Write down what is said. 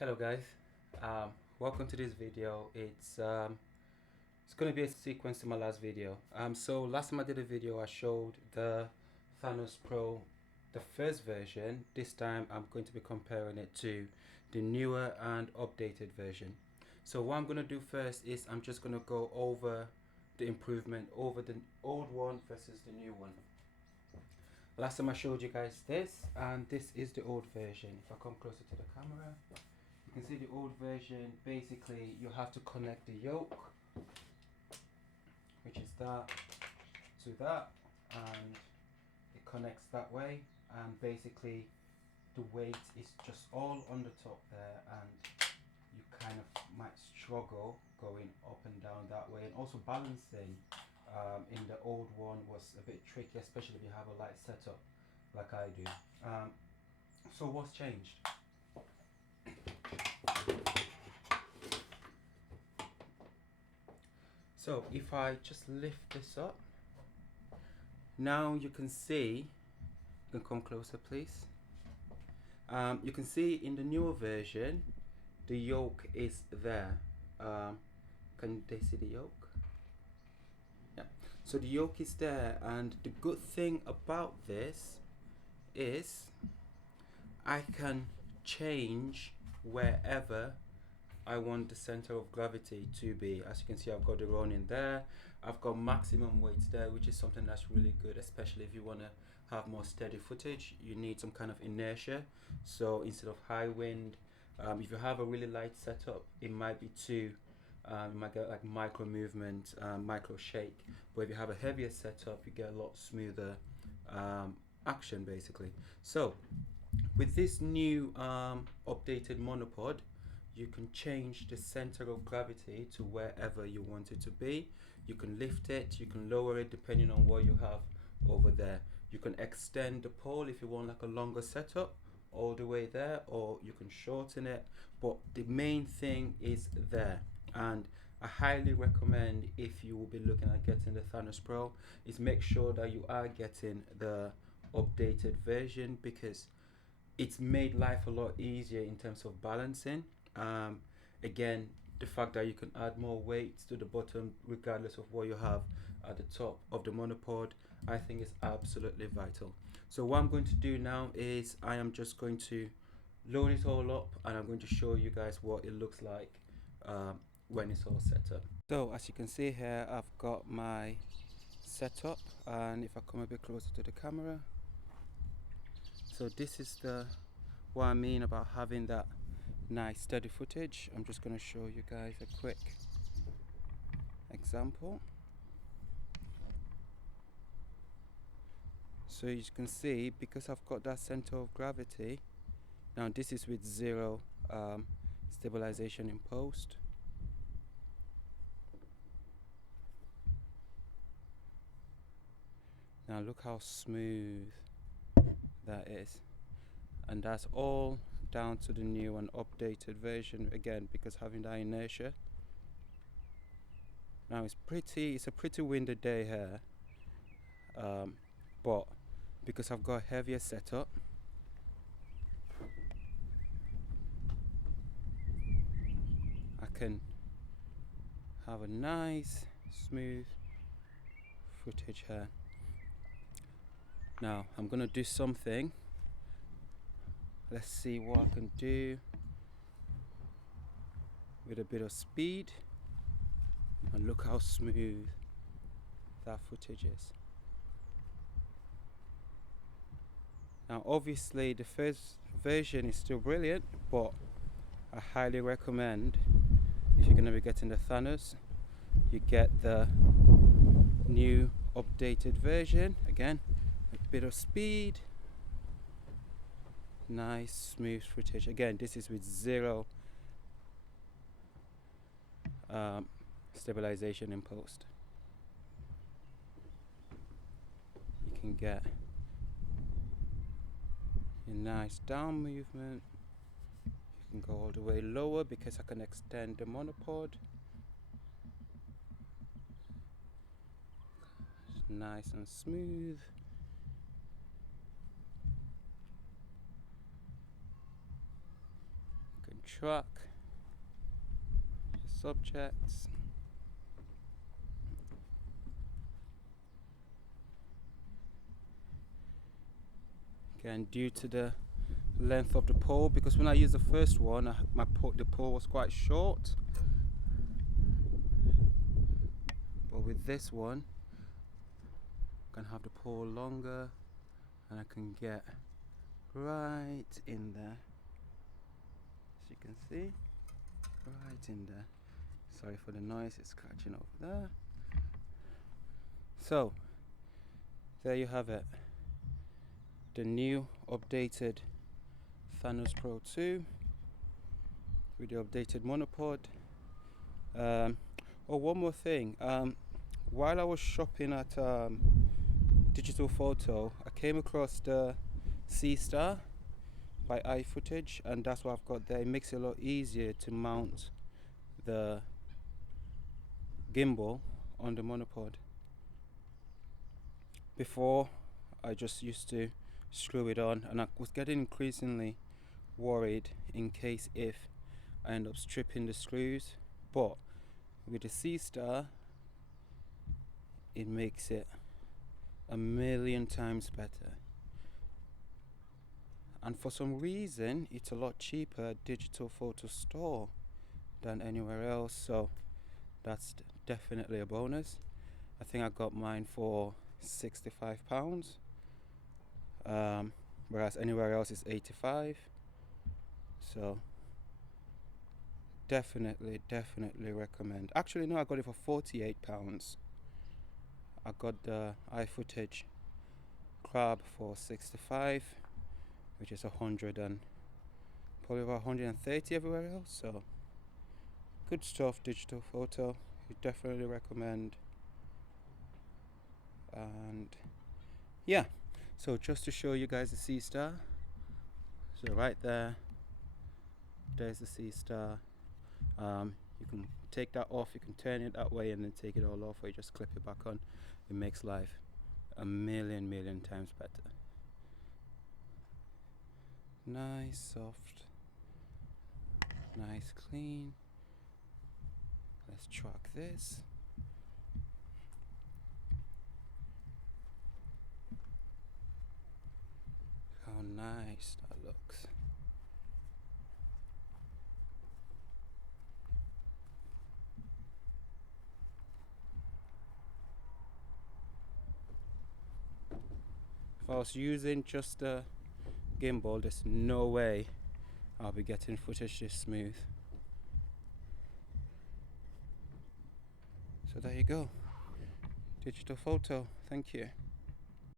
Hello guys, welcome to this video. It's going to be a sequence to my last video. So last time I did a video I showed the Thanos Pro, the first version. This time I'm going to be comparing it to the newer and updated version. So what I'm going to do first is I'm just going to go over the improvement over the old one versus the new one. Last time I showed you guys this, and this is the old version. If I come closer to the camera, you can see the old version. Basically you have to connect the yoke, which is that, to that, and it connects that way, and basically the weight is just all on the top there, and you kind of might struggle going up and down that way. And also balancing in the old one was a bit tricky, especially if you have a light setup like I do. So what's changed? So if I just lift this up, now you can see, you can come closer please. You can see in the newer version the yoke is there. Can they see the yoke? Yeah. So the yoke is there, and the good thing about this is I can change wherever I want the center of gravity to be. As you can see, I've got the running there, I've got maximum weight there, which is something that's really good, especially if you want to have more steady footage. You need some kind of inertia. So instead of high wind, if you have a really light setup, it might be too you might get like micro movement, micro shake. But if you have a heavier setup, you get a lot smoother action basically. So with this new updated monopod, you can change the center of gravity to wherever you want it to be. You can lift it, you can lower it depending on what you have over there. You can extend the pole if you want like a longer setup all the way there, or you can shorten it, but the main thing is there. And I highly recommend, if you will be looking at getting the Thanos Pro, is make sure that you are getting the updated version, because it's made life a lot easier in terms of balancing. Again, the fact that you can add more weight to the bottom regardless of what you have at the top of the monopod, I think is absolutely vital. So what I'm going to do now is I am just going to load it all up, and I'm going to show you guys what it looks like when it's all set up. So as you can see here, I've got my setup, and if I come a bit closer to the camera, so this is what I mean about having that nice steady footage. I'm just going to show you guys a quick example. So you can see, because I've got that center of gravity, now this is with zero stabilization in post. Now look how smooth that is, and that's all down to the new and updated version, again because having that inertia. Now it's a pretty windy day here, but because I've got a heavier setup, I can have a nice smooth footage here. Now I'm gonna do something. Let's see what I can do with a bit of speed, and look how smooth that footage is. Now obviously the first version is still brilliant, but I highly recommend, if you're going to be getting the Thanos, you get the new updated version. Again, a bit of speed, nice smooth footage. Again, this is with zero stabilization in post. You can get a nice down movement. You can go all the way lower because I can extend the monopod. It's nice and smooth. You can track your subjects. Again, due to the length of the pole, because when I used the first one, the pole was quite short, but with this one I can have the pole longer and I can get right in there, as you can see, right in there. Sorry for the noise, it's scratching over there. So there you have it, the new updated Thanos Pro II with the updated monopod. Oh, one more thing, while I was shopping at Digital Photo, I came across the C-Star by iFootage, and that's what I've got there. It makes it a lot easier to mount the gimbal on the monopod. Before, I just used to screw it on, and I was getting increasingly worried in case if I end up stripping the screws, but with the C-Star it makes it a million times better, and for some reason it's a lot cheaper at Digital Photo Store than anywhere else, so that's definitely a bonus. I think I got mine for £65, whereas anywhere else is 85. So definitely recommend. Actually no, I got it for £48. I got the iFootage crab for 65, which is 100 and probably about 130 everywhere else. So good stuff, Digital Photo. You definitely recommend. And yeah, so just to show you guys the C-Star, so right there, there's the C-Star. You can take that off, you can turn it that way and then take it all off, or you just clip it back on. It makes life a million times better. Nice, soft, nice, clean. Let's track this. How nice that looks. If I was using just a gimbal, there's no way I'll be getting footage this smooth. So there you go, Digital Photo. Thank you.